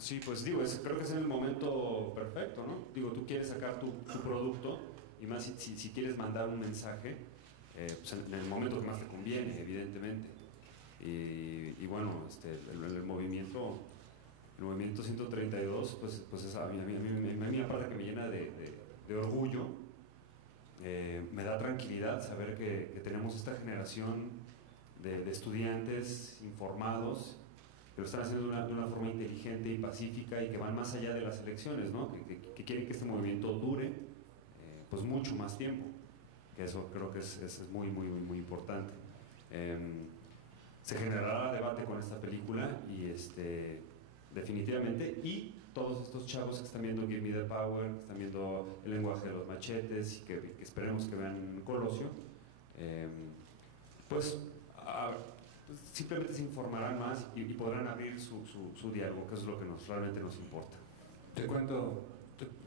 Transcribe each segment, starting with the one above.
Sí, pues digo, creo que es el momento perfecto, ¿no? Digo, tú quieres sacar tu producto y más si quieres mandar un mensaje, pues en el momento que más te conviene, evidentemente. Y bueno, el movimiento 132, pues es a mí aparte que me llena de orgullo, me da tranquilidad saber que tenemos esta generación de estudiantes informados que lo están haciendo de una forma inteligente y pacífica y que van más allá de las elecciones, ¿no? Que quieren que este movimiento dure pues mucho más tiempo, que eso creo que es muy, muy, muy importante. Se generará debate con esta película y definitivamente, y todos estos chavos que están viendo Give Me the Power, que están viendo El lenguaje de los machetes y que esperemos que vean Colosio, pues simplemente se informarán más y podrán abrir su diálogo, que es lo que realmente nos importa. Te cuento,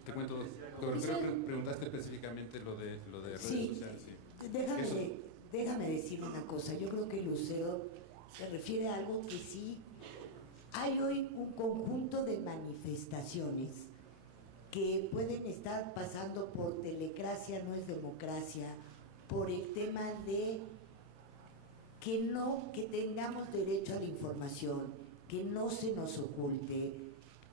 creo que preguntaste específicamente lo de redes sociales. Sí. Déjame decir una cosa. Yo creo que Lucero se refiere a algo que sí hay hoy, un conjunto de manifestaciones que pueden estar pasando por telecracia no es democracia, por el tema de que tengamos derecho a la información, que no se nos oculte,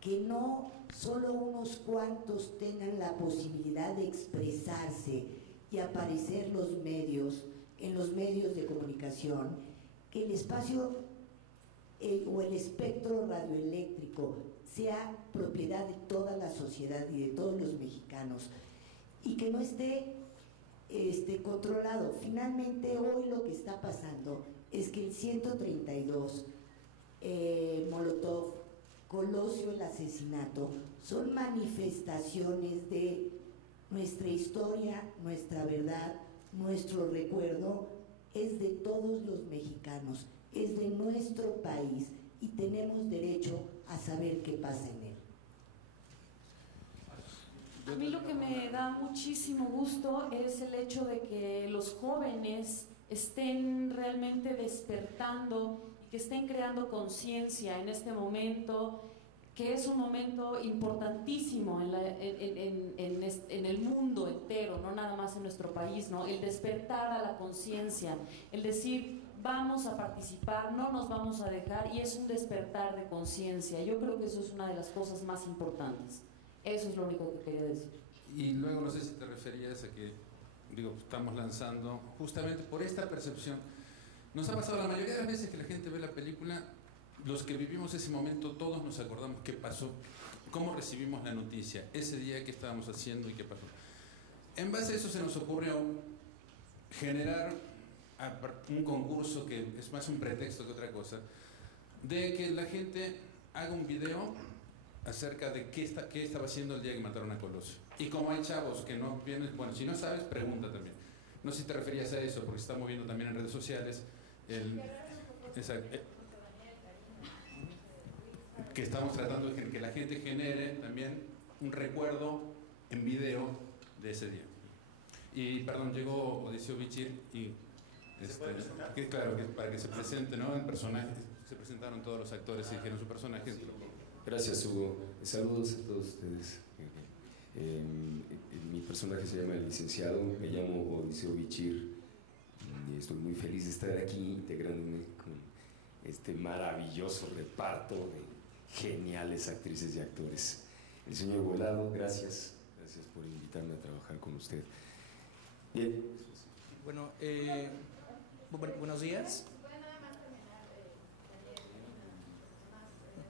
que no solo unos cuantos tengan la posibilidad de expresarse y aparecer en los medios de comunicación, que el espacio o el espectro radioeléctrico sea propiedad de toda la sociedad y de todos los mexicanos y que no esté controlado. Finalmente hoy lo que está pasando es que el 132, Molotov, Colosio, el asesinato, son manifestaciones de nuestra historia, nuestra verdad, nuestro recuerdo, es de todos los mexicanos, es de nuestro país y tenemos derecho a saber qué pasa en él. A mí lo que me da muchísimo gusto es el hecho de que los jóvenes estén realmente despertando y que estén creando conciencia en este momento, que es un momento importantísimo en el mundo entero, no nada más en nuestro país, ¿no? El despertar a la conciencia, el decir vamos a participar, no nos vamos a dejar, y es un despertar de conciencia. Yo creo que eso es una de las cosas más importantes. Eso es lo único que quería decir. Y luego no sé si te referías a que, digo, estamos lanzando justamente por esta percepción. Nos ha pasado la mayoría de las veces que la gente ve la película, los que vivimos ese momento, todos nos acordamos qué pasó, cómo recibimos la noticia, ese día qué estábamos haciendo y qué pasó. En base a eso se nos ocurrió generar un concurso que es más un pretexto que otra cosa, de que la gente haga un video acerca de qué estaba haciendo el día que mataron a Colosio. Y como hay chavos que no vienen, bueno, si no sabes, pregunta también. No sé si te referías a eso, porque se está moviendo también en redes sociales que estamos tratando de que la gente genere también un recuerdo en video de ese día. Y perdón, llegó Odiseo Bichir y claro, que para que se presente, ¿no? En personaje, se presentaron todos los actores y dijeron su personaje. Gracias, Hugo. Saludos a todos ustedes. Mi personaje se llama el licenciado, me llamo Odiseo Bichir y estoy muy feliz de estar aquí integrándome con este maravilloso reparto de geniales actrices y actores. El señor Volado, gracias por invitarme a trabajar con usted. Bien. Bueno, buenos días. ¿Puede nada más terminar,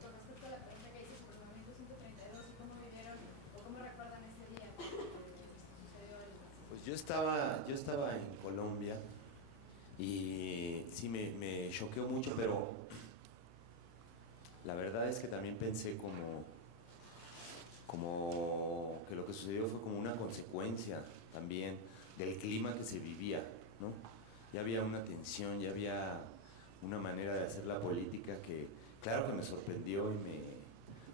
con respecto a la pregunta que dices por el movimiento 132 y cómo vivieron o cómo recuerdan ese día que sucedió el... Pues yo estaba en Colombia y sí me choqueó mucho, pero la verdad es que también pensé como que lo que sucedió fue como una consecuencia también del clima que se vivía, ¿no? Ya había una tensión, ya había una manera de hacer la política que, claro que me sorprendió y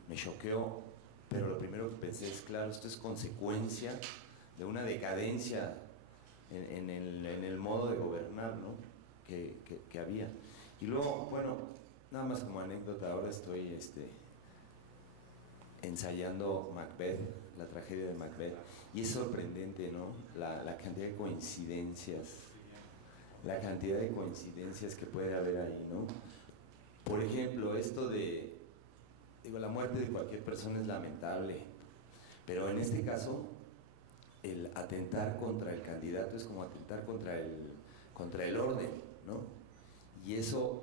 me choqueó, pero lo primero que pensé es, claro, esto es consecuencia de una decadencia en el modo de gobernar, ¿no? que había. Y luego, bueno, nada más como anécdota, ahora estoy ensayando Macbeth, la tragedia de Macbeth, y es sorprendente, ¿no? La cantidad de coincidencias, que puede haber ahí, ¿no? Por ejemplo, esto de, digo, la muerte de cualquier persona es lamentable, pero en este caso, el atentar contra el candidato es como atentar contra el orden, ¿no? Y eso,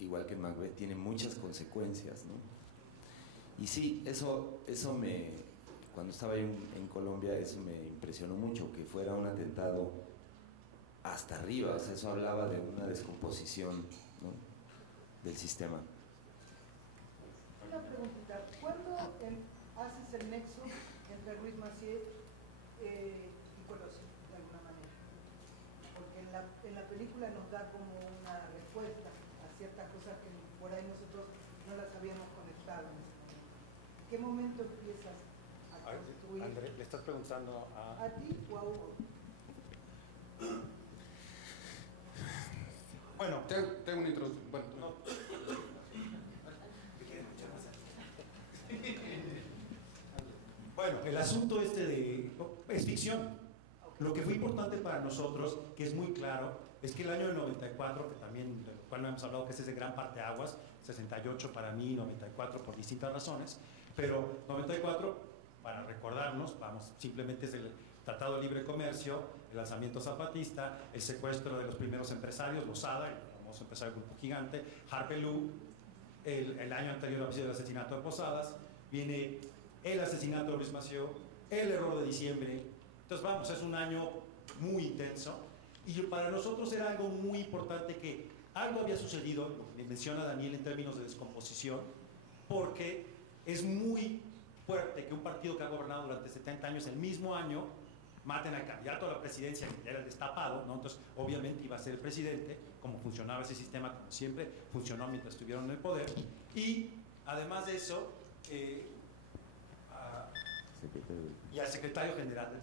igual que Macbeth, tiene muchas consecuencias, ¿no? Y sí, eso cuando estaba ahí en Colombia, eso me impresionó mucho, que fuera un atentado hasta arriba, o sea, eso hablaba de una descomposición, ¿no?, del sistema. Una preguntita, ¿cuándo haces el nexo entre Ruiz Massieu y Colosio, de alguna manera? Porque en la película nos da como una respuesta a ciertas cosas que por ahí nosotros no las habíamos conectado en ese momento. ¿En qué momento empiezas a construir? André, ¿le estás preguntando a ti o a Hugo? Bueno, tengo una introducción. Bueno, no. Bueno, el asunto es ficción. Lo que fue importante para nosotros, que es muy claro, es que el año del 94, que también, de lo cual no hemos hablado, que este es de gran parte aguas, 68 para mí, 94 por distintas razones, pero 94, para recordarnos, vamos, simplemente es el Tratado de Libre Comercio, el lanzamiento zapatista, el secuestro de los primeros empresarios, Lozada, el famoso empresario del Grupo Gigante, Harpelú, el año anterior había sido el asesinato de Posadas, viene el asesinato de Ruiz Massieu, el error de diciembre. Entonces vamos, es un año muy intenso y para nosotros era algo muy importante que algo había sucedido, lo que menciona Daniel en términos de descomposición, porque es muy fuerte que un partido que ha gobernado durante 70 años, el mismo año, maten al candidato a la presidencia, que ya era el destapado, ¿no? Entonces obviamente iba a ser el presidente, como funcionaba ese sistema, como siempre funcionó mientras estuvieron en el poder, y además de eso, y al secretario general del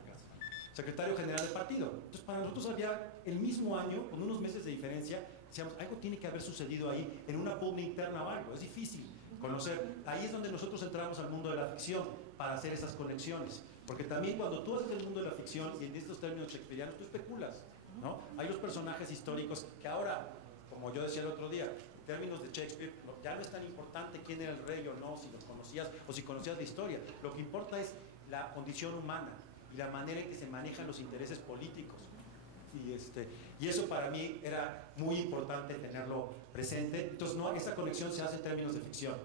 partido. Entonces para nosotros había el mismo año, con unos meses de diferencia, decíamos, algo tiene que haber sucedido ahí, en una pugna interna o algo, es difícil conocer. Ahí es donde nosotros entramos al mundo de la ficción, para hacer esas conexiones, porque también cuando tú haces el mundo de la ficción, y en estos términos shakespearianos, tú especulas, ¿no? Hay los personajes históricos que ahora, como yo decía el otro día, en términos de Shakespeare, ya no es tan importante quién era el rey o no, si los conocías o si conocías la historia. Lo que importa es la condición humana y la manera en que se manejan los intereses políticos. Y eso para mí era muy importante tenerlo presente. Entonces, no, esta conexión se hace en términos de ficción,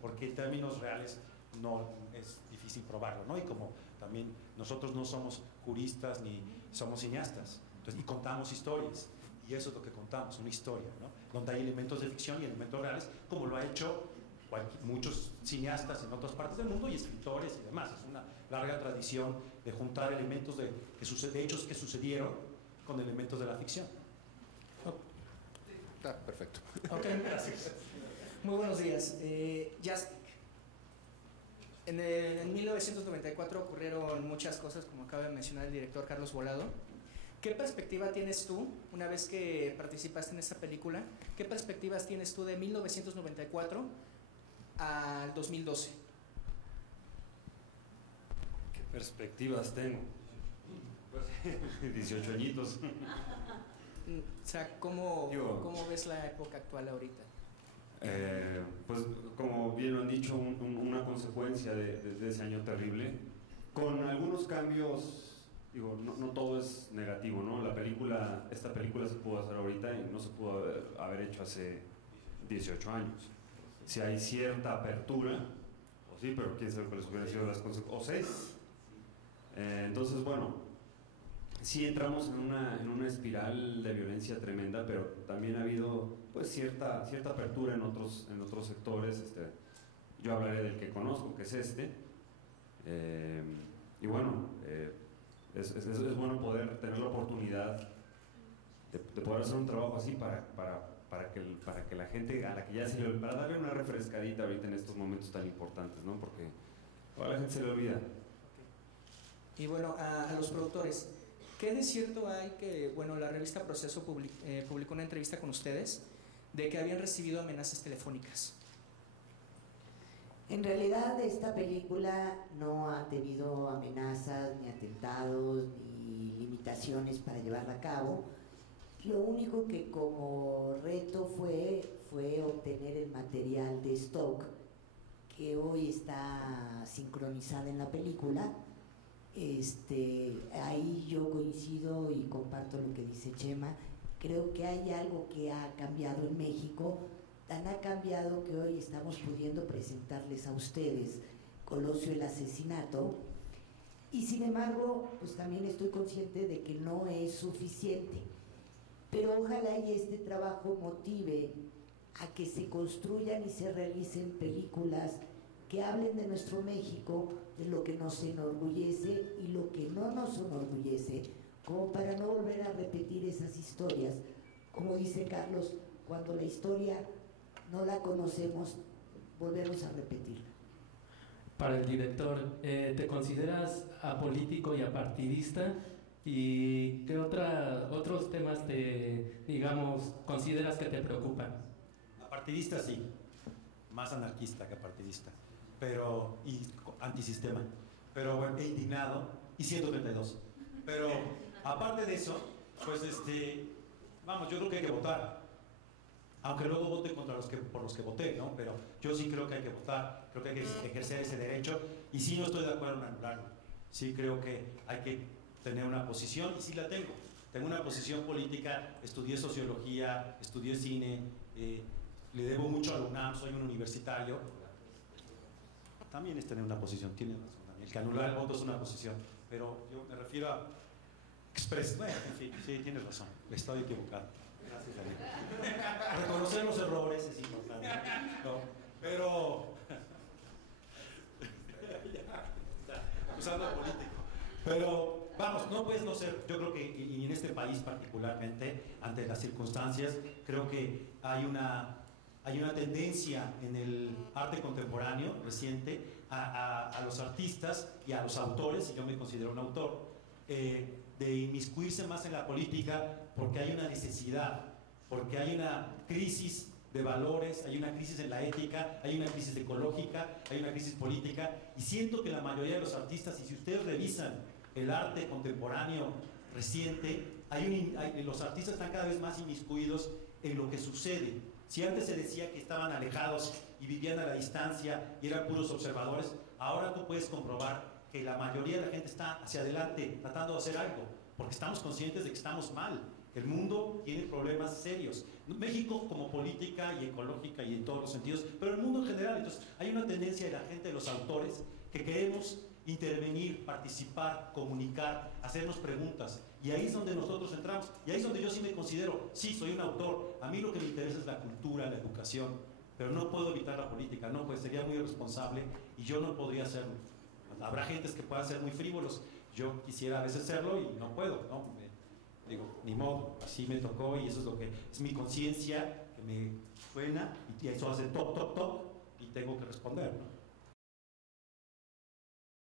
porque en términos reales no es difícil probarlo, ¿no? Y como también nosotros no somos juristas ni somos cineastas, entonces, y contamos historias. Y eso es lo que contamos, una historia, ¿no? Donde hay elementos de ficción y elementos reales, como lo ha hecho muchos cineastas en otras partes del mundo y escritores y demás. Es una larga tradición de juntar elementos de hechos que sucedieron con elementos de la ficción. Está perfecto. Ok, gracias. Muy buenos días. Jastic. En 1994 ocurrieron muchas cosas, como acaba de mencionar el director Carlos Volado. ¿Qué perspectiva tienes tú, una vez que participaste en esta película, qué perspectivas tienes tú de 1994 al 2012? ¿Qué perspectivas tengo? 18 añitos. O sea, ¿cómo ves la época actual ahorita? Pues como bien lo han dicho, una consecuencia de ese año terrible, con algunos cambios. Digo, no todo es negativo, ¿no? Esta película se pudo hacer ahorita y no se pudo haber hecho hace 18 años. Si hay cierta apertura, o sí, pero quién sabe cuáles hubieran sido las consecuencias, o 6. Entonces, bueno, sí entramos en una espiral de violencia tremenda, pero también ha habido pues cierta apertura en otros sectores. Yo hablaré del que conozco, que es y bueno, es bueno poder tener la oportunidad de poder hacer un trabajo así para que la gente, a la que ya se le olvida, para darle una refrescadita ahorita en estos momentos tan importantes, ¿no? Porque a la gente se le olvida. Y bueno, a los productores, ¿qué de cierto hay que, bueno, la revista Proceso publicó una entrevista con ustedes de que habían recibido amenazas telefónicas? En realidad esta película no ha tenido amenazas, ni atentados, ni limitaciones para llevarla a cabo. Lo único que como reto fue obtener el material de stock que hoy está sincronizada en la película. Ahí yo coincido y comparto lo que dice Chema. Creo que hay algo que ha cambiado en México, tan ha cambiado que hoy estamos pudiendo presentarles a ustedes Colosio el asesinato, y sin embargo, pues también estoy consciente de que no es suficiente, pero ojalá y este trabajo motive a que se construyan y se realicen películas que hablen de nuestro México, de lo que nos enorgullece y lo que no nos enorgullece, como para no volver a repetir esas historias. Como dice Carlos, cuando la historia no la conocemos, volvemos a repetirla. Para el director, ¿te consideras apolítico y apartidista? ¿Y qué otros temas consideras que te preocupan? Apartidista sí, más anarquista que apartidista, y antisistema, pero bueno, e indignado, y 132. Pero aparte de eso, pues yo creo que hay que votar. Aunque luego vote por los que voté, ¿no? Pero yo sí creo que hay que votar, creo que hay que ejercer ese derecho, y sí no estoy de acuerdo en anularlo. Sí creo que hay que tener una posición, y sí la tengo. Tengo una posición política, estudié sociología, estudié cine, le debo mucho a la UNAM, soy un universitario. También es tener una posición, tiene razón, Daniel, que anular el voto es una posición, pero yo me refiero a bueno, en fin, sí, tienes razón, estoy equivocado. Gracias, Daniel. Reconocer los errores es importante, ¿no? Pero usando político. Pero vamos, no puedes no ser, yo creo que, y en este país particularmente, ante las circunstancias, creo que hay una tendencia en el arte contemporáneo reciente a los artistas y a los autores, y yo me considero un autor, de inmiscuirse más en la política porque hay una necesidad, porque hay una crisis de valores, hay una crisis en la ética, hay una crisis ecológica, hay una crisis política, y siento que la mayoría de los artistas, y si ustedes revisan el arte contemporáneo reciente, los artistas están cada vez más inmiscuidos en lo que sucede. Si antes se decía que estaban alejados y vivían a la distancia y eran puros observadores, ahora tú puedes comprobar que la mayoría de la gente está hacia adelante tratando de hacer algo, porque estamos conscientes de que estamos mal. El mundo tiene problemas serios. México como política y ecológica y en todos los sentidos, pero el mundo en general. Entonces hay una tendencia de la gente, de los autores, que queremos intervenir, participar, comunicar, hacernos preguntas. Y ahí es donde nosotros entramos. Y ahí es donde yo sí me considero, sí, soy un autor. A mí lo que me interesa es la cultura, la educación, pero no puedo evitar la política, no, pues sería muy irresponsable y yo no podría hacerlo. Habrá gentes que puedan ser muy frívolos. Yo quisiera a veces hacerlo y no puedo, ¿no? Digo, ni modo, así me tocó y eso es lo que es mi conciencia que me suena y eso hace top, top, top y tengo que responder, ¿no?